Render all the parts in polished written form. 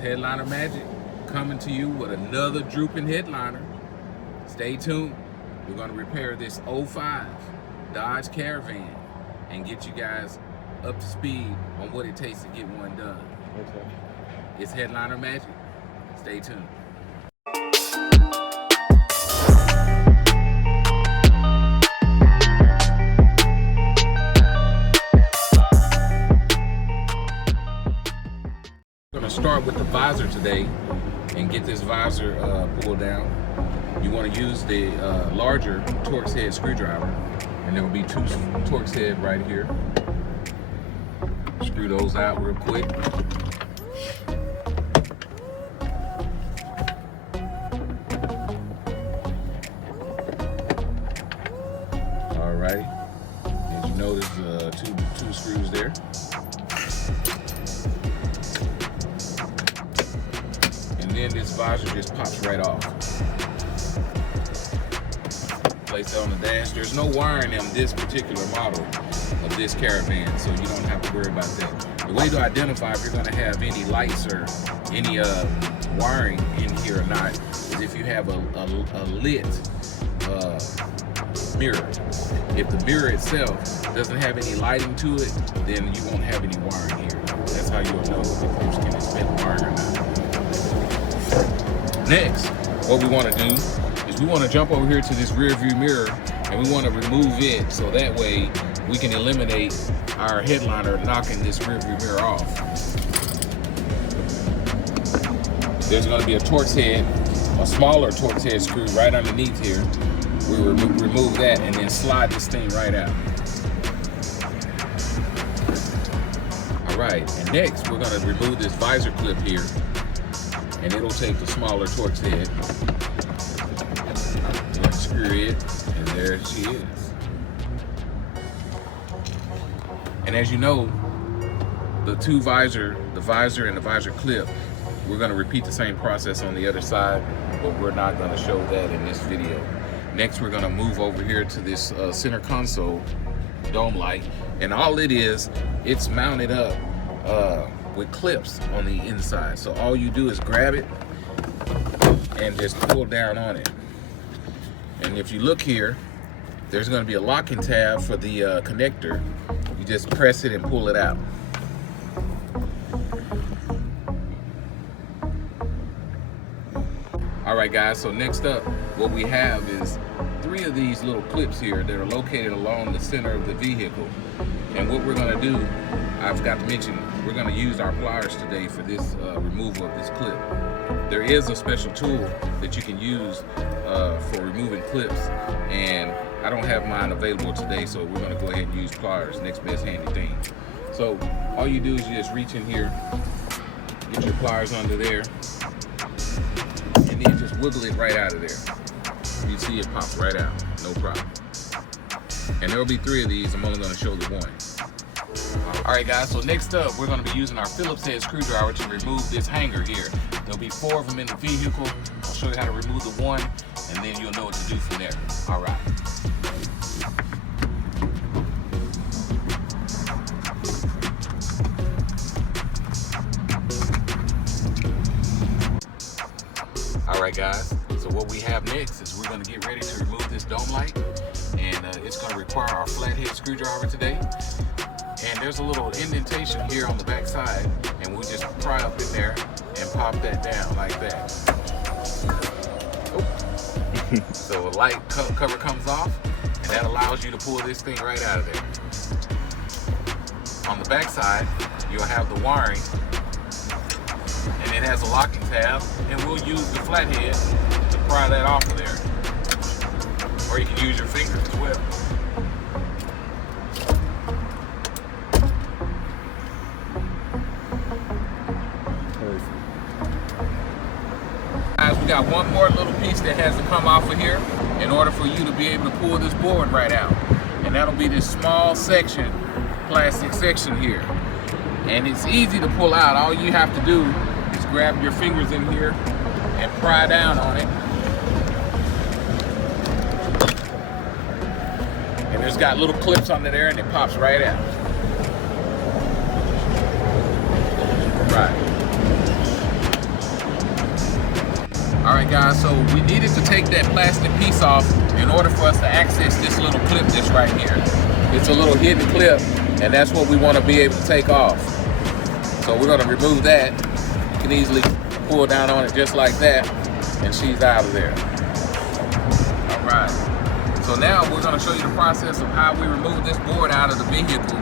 Headliner Magic coming to you with another drooping headliner. Stay tuned. We're going to repair this 05 Dodge Caravan and get you guys up to speed on what it takes to get one done. Okay. It's Headliner Magic. Stay tuned. We're going to start with the visor today and get this visor pulled down. You want to use the larger Torx head screwdriver, and there will be two Torx head right here. Screw those out real quick. Alrighty, as you notice, two screws there. And then this visor just pops right off. Place it on the dash. There's no wiring in this particular model of this Caravan, so you don't have to worry about that. The way to identify if you're going to have any lights or any wiring in here or not is if you have a lit mirror. If the mirror itself doesn't have any lighting to it, then you won't have any wiring here. That's how you'll know if there's any spent wiring or not. Next, what we want to do is we want to jump over here to this rear view mirror, and we want to remove it so that way we can eliminate our headliner knocking this rear view mirror off. There's going to be a Torx head, a smaller Torx head screw right underneath here. We remove that and then slide this thing right out. All right, and next we're going to remove this visor clip here, and it'll take the smaller Torx head. Screw it, and there she is. And as you know, the visor and the visor clip, we're going to repeat the same process on the other side, but we're not going to show that in this video. Next, we're going to move over here to this center console dome light, and all it is, it's mounted up with clips on the inside. So all you do is grab it and just pull down on it. And if you look here, there's going to be a locking tab for the connector. You just press it and pull it out. All right, guys, so next up, what we have is 3 of these little clips here that are located along the center of the vehicle. And what we're going to do, I forgot to mention, we're going to use our pliers today for this removal of this clip. There is a special tool that you can use for removing clips, and I don't have mine available today, so we're going to go ahead and use pliers, next best handy thing. So all you do is you just reach in here, get your pliers under there, and then just wiggle it right out of there. You see it pops right out, no problem. And there will be 3 of these. I'm only going to show the one. All right, guys, so next up, we're going to be using our Phillips head screwdriver to remove this hanger here. There'll be 4 of them in the vehicle. I'll show you how to remove the one, and then you'll know what to do from there. All right. All right, guys, so what we have next is we're going to get ready to remove this dome light, and it's going to require our flathead screwdriver today. And there's a little indentation here on the back side, and we'll just pry up in there and pop that down like that. So a light cover comes off, and that allows you to pull this thing right out of there. On the back side, you'll have the wiring, and it has a locking tab, and we'll use the flathead to pry that off of there. Or you can use your fingers as well. Guys, we got one more little piece that has to come off of here in order for you to be able to pull this board right out. And that'll be this small section, plastic section here. And it's easy to pull out. All you have to do is grab your fingers in here and pry down on it. And there's got little clips under there, and it pops right out. Right. All right, guys, so we needed to take that plastic piece off in order for us to access this little clip that's right here. It's a little hidden clip, and that's what we want to be able to take off. So we're going to remove that. You can easily pull down on it just like that, and she's out of there. All right. So now we're going to show you the process of how we remove this board out of the vehicle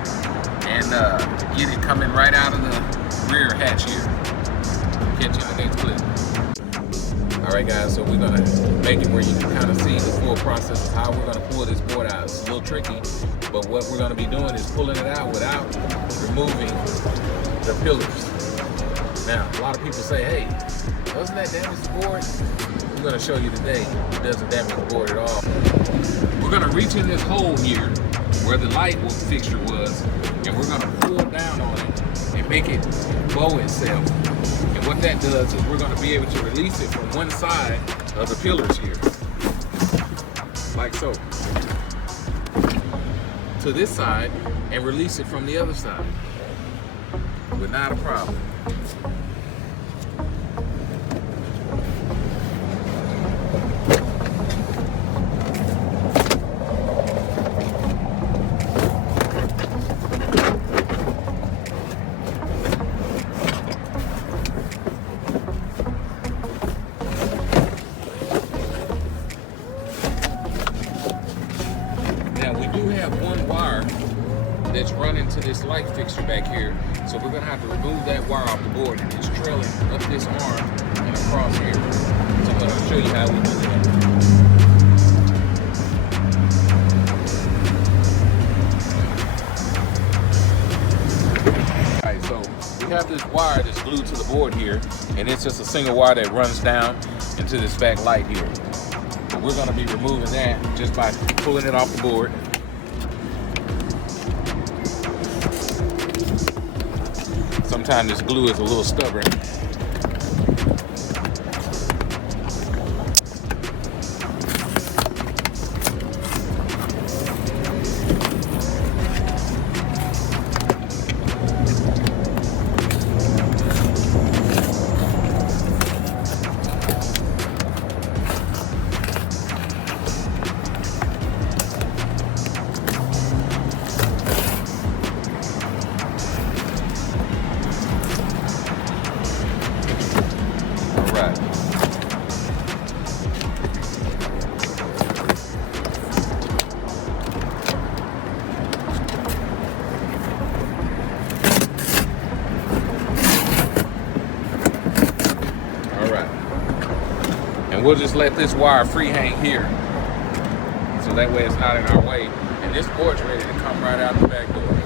and get it coming right out of the rear hatch here. Catch you in the next clip. All right, guys, so we're gonna make it where you can kind of see the full process of how we're gonna pull this board out. It's a little tricky, but what we're gonna be doing is pulling it out without removing the pillars. Now, a lot of people say, hey, doesn't that damage the board? We're gonna show you today it doesn't damage the board at all. We're gonna reach in this hole here where the light fixture was, and we're gonna pull down on it and make it bow itself. And what that does is we're going to be able to release it from one side of the pillars here, like so, to this side, and release it from the other side without a problem. One wire that's running to this light fixture back here, so we're gonna have to remove that wire off the board, and it's trailing up this arm and across here. So I'm gonna show you how we do that. All right, so we have this wire that's glued to the board here, and it's just a single wire that runs down into this back light here. But we're gonna be removing that just by pulling it off the board. Sometimes this glue is a little stubborn. And we'll just let this wire free hang here, so that way it's not in our way. And this board's ready to come right out the back door.